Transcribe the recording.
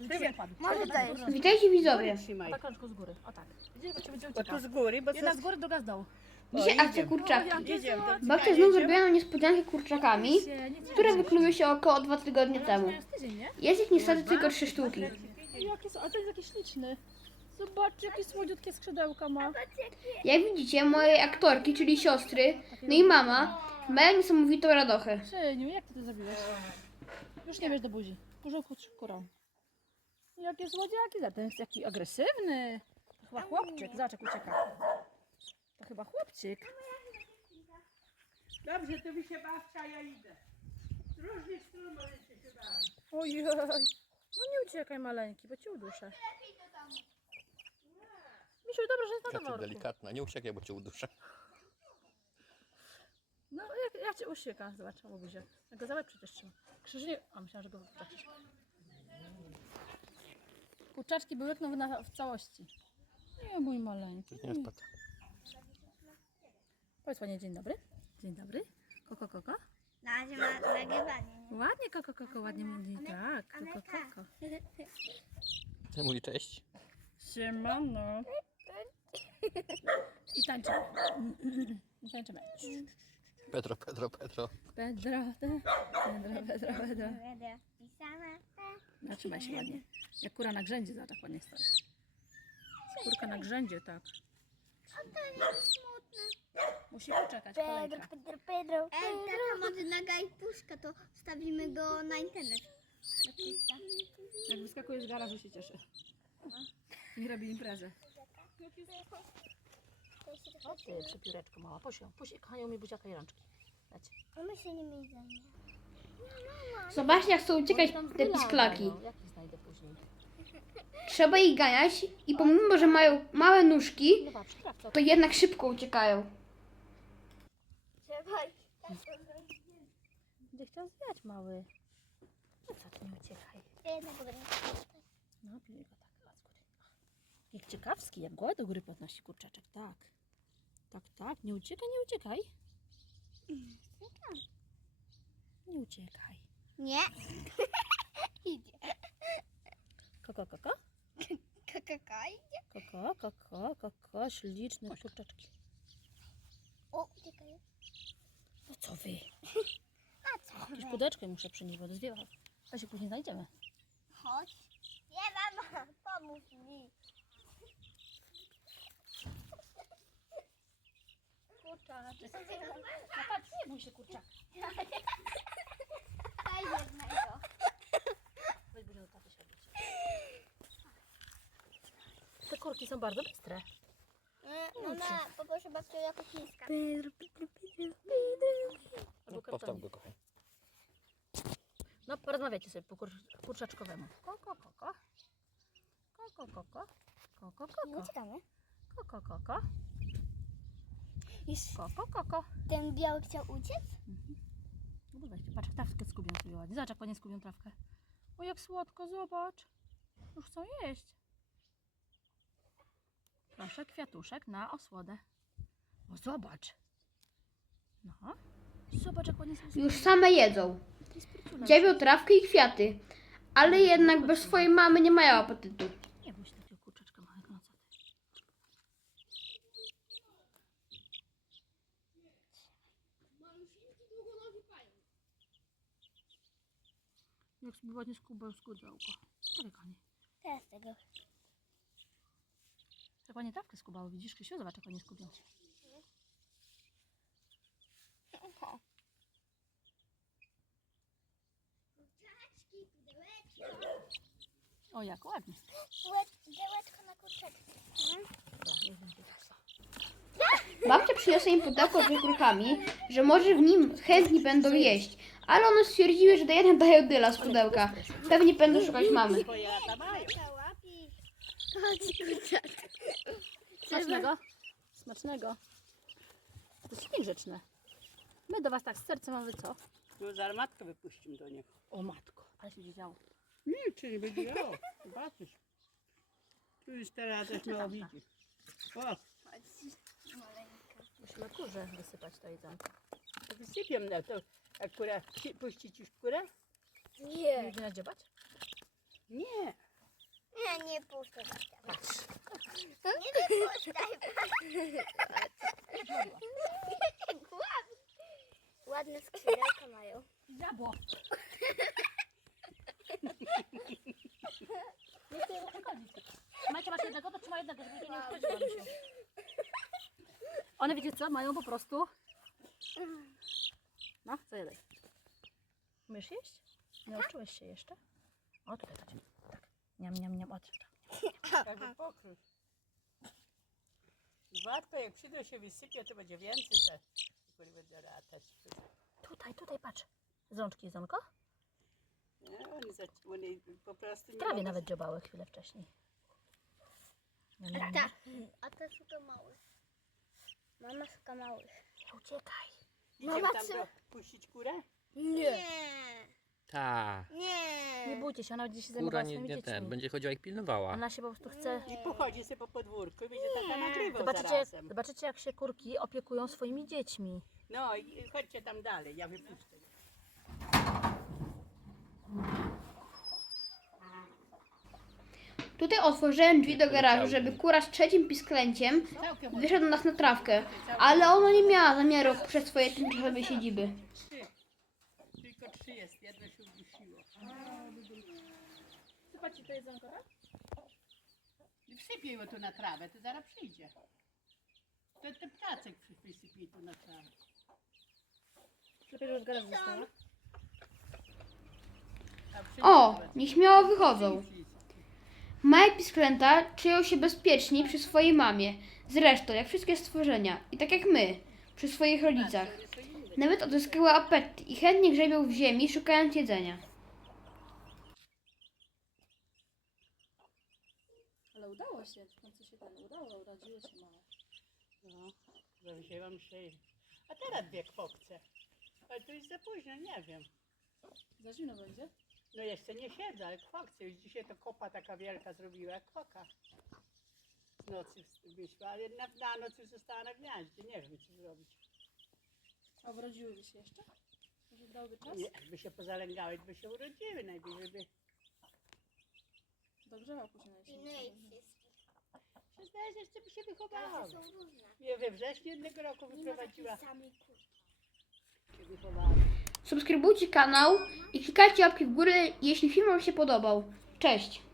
Może to jest. tak, Witajcie widzowie. Tak, rączką z góry. O tak. Widzisz, bo ci będzie Bo tu z góry, bo Jedna z góry, druga z dołu. Dzisiaj akcja idziemy. kurczaki. Jedziemy Babcia znów zrobiła nam niespodziankę kurczakami, które wykluły się około dwa tygodnie temu. Jest ich niestety tylko trzy sztuki. Jakie są, a ten jest jakiś śliczny. Zobaczcie, jakie słodziutkie skrzydełka ma. Jak widzicie, moje aktorki, czyli siostry, no i mama, mają niesamowitą radochę. Szyniu, jak ty to zrobiłeś? Już nie wiesz do buzi. Dużo kurą. Jakie słodziaki, za ten jest jaki agresywny. To chyba chłopczyk, zobacz jak ucieka. To chyba chłopczyk. Dobrze, to wy się bawcie, a ja idę. Z różnych stron możecie się bawić. Ojej. No nie uciekaj maleńki, bo cię uduszę. Misiu, dobrze, że jest na Jaka ty worku. delikatna, nie uciekaj, bo cię uduszę. No jak, jak cię usieka, zobacz, o buzie. Ja go za łeb przecież trzyma. Krzyży nie... A myślałam, że go wypłacisz. Kurczaczki były no, na, w całości. Nie, mój maleńki. Nie spadł. Powiedz ładnie dzień dobry. Dzień dobry. Koko, koko. Na razie ma nagrywanie. nie? Ładnie, koko, koko, ładnie mówi. Tak, koko, koko. Ty mówi cześć. Siemano. I tańczymy. I tańczymy. Pedro, Pedro, Pedro. Pedro, te- Pedro, Pedro, Pedro. Będę pisana. Zatrzymaj się ładnie. Jak kura na grzędzie, zobacz jak ładnie stoi. Kurka na grzędzie, tak. Musi poczekać, kolejka. Pedro, Pedro. Ej, tata może nagraj puszkę, to wstawimy go na internet. Jak wyskakuje z garażu się cieszy. I robi imprezę. O ty, przepióreczko mała, ją, puść, kochają mi buziaka i rączki. Leć. A my się nie myjemy. Zobaczcie jak chcą uciekać te pisklaki. no. Jak ich znajdę później? Trzeba ich ganiać i pomimo, że mają małe nóżki, Zobacz, to jednak szybko uciekają. Trzeba Będzie chciał zwiać mały. No co ty, nie uciekaj. jednego. No, pilnuj go tak, z góry. Jak ciekawski, jak głowę do góry podnosi kurczaczek, tak. Tak, tak, nie uciekaj, nie uciekaj. Nie uciekaj. Nie. Idzie. Koko, koko, Kakakaj. koko, koko, koko, śliczne kurczaczki. O, uciekaj. No co wy? A co? Jakieś pudełeczko muszę przynieść, bo zwiewa. To się później znajdziemy. Chodź. Nie, mama, pomóż mi. Kurczaczek. No patrz, nie bój się kurczaka. Daj jednego. Weź buzię do taty się. Te kurki są bardzo bystre. Mama, poproszę babcię jakoś niska. Albo No, postaw kartoni. go, kochaj. No, porozmawiajcie sobie po kur kurczaczkowemu. Koko, koko. Koko, koko. Koko, koko. Koko, koko. Już Koko, koko. ten biały chciał uciec? No, weź, patrz, jak trawkę skubią sobie ładnie. Zobacz, jak ładnie skubią trawkę. O, jak słodko, zobacz. Już chcą jeść. Proszę, kwiatuszek na osłodę. O, zobacz. No. Zobacz, jak ładnie są Już same jedzą. Dziewią trawkę i kwiaty. Ale jednak bez swojej mamy nie mają apetytu. Nie bój się takiego kurczaczka małego, no co ty. Jak sobie ładnie skubał skudełko. Tak, konie. Teraz tego. Jak ładnie trawkę skubały, widzisz, Krysiu? Zobacz, jak ładnie skubią. O, jak ładnie. Działeczko na kurczeczkę. Dobra, niech będzie tak. Babcia przyniosła im pudełko z ogórkami, że może w nim chętni będą jeść. Ale one stwierdziły, że jednak dają dyla z pudełka. Pewnie będą szukać mamy. Smacznego. Smacznego. To jest niegrzeczne. My do was tak z sercem, a wy co? No za matkę wypuścimy do niego. O matko, ale się działo. Nie, czy nie będzie miało. Zobaczysz. Tu już teraz też mało widzi. O, Musimy kurze wysypać to jedzonko. to wysypię na to. A kura, ci- puścić już kurę? Nie. Nigdy nadziobać? Nie. nie puszczę. babcia. Nie dopuszczaj. Ładne skrzydełka mają. Diabło. Nie chcę jednego chodzić. Macie masz jednego, to trzyma jednego, żeby nie uszkodziło mi się. One wiecie co, mają po prostu... No, co jedaj? Umiesz jeść? Nie uczyłeś się jeszcze? O, tutaj chodź. Tak. Niam, niam, niam, o, tutaj. Jakby pokrój. Łatwo, jak przyjdę się wysypie, to będzie więcej, że tylko będę latać. Tutaj, tutaj, patrz. Z rączki jedzonko? Nie, oni, za, oni po prostu nie trawie mogą- nawet dziobały chwilę wcześniej. Niam, niam, A niam. ta, a ta szuka małych. Mama szuka małych. Nie uciekaj. Idziemy Mama, tam co? do, puścić kurę? Nie. Ta. Nie. Nie bójcie się, ona będzie się Kura zajmowała nie, swoimi nie dziećmi. ten, będzie chodziła jak pilnowała. Ona się po prostu chce... I pochodzi sobie po podwórku i będzie taka nagrywał Zobaczycie, zarazem. zobaczycie, jak się kurki opiekują swoimi dziećmi. No i chodźcie tam dalej, ja wypuszczę. Tutaj otworzyłem drzwi do garażu, żeby kura z trzecim pisklęciem wyszedł do nas na trawkę, ale ona nie miała zamiaru przez swoje tymczasowe siedziby. trzy. Tylko trzy jest, jedno się udusiło. Sypacie to jedzonko, tak? I wsypie ją tu na trawę, to zaraz przyjdzie. To ten ptacek przy- wysypie tu na trawę. Lepiej, została. A przyjdzie O, nawet. nieśmiało wychodzą. Małe pisklęta czują się bezpieczni przy swojej mamie, zresztą jak wszystkie stworzenia i tak jak my, przy swoich rodzicach. Nawet odzyskały apetyt i chętnie grzebią w ziemi, szukając jedzenia. Ale udało się, w końcu się ten udało, urodziły się małe. No, zawzięłam szyję. A teraz bieg chłopce. Ale to już za późno, nie wiem. Za zimno będzie? No jeszcze nie siedzę, ale kwakce. Już dzisiaj to kopa taka wielka zrobiła, jak koka. Z nocy wyszła, ale na, na noc już została na gniaździe. Nie wiem, co zrobić. A urodziłyby się jeszcze? Może dałoby czas? Nie, by się pozalęgały, by się urodziły najbliżej, by Dogrzewa później na I jesieni. no i się zdaje, że jeszcze by się wychowały. Każde są różne. Nie, we wrześniu jednego roku Nie ma wyprowadziła, samej kurki. się wychowały. Subskrybujcie kanał i klikajcie łapki w górę, jeśli film Wam się podobał. Cześć!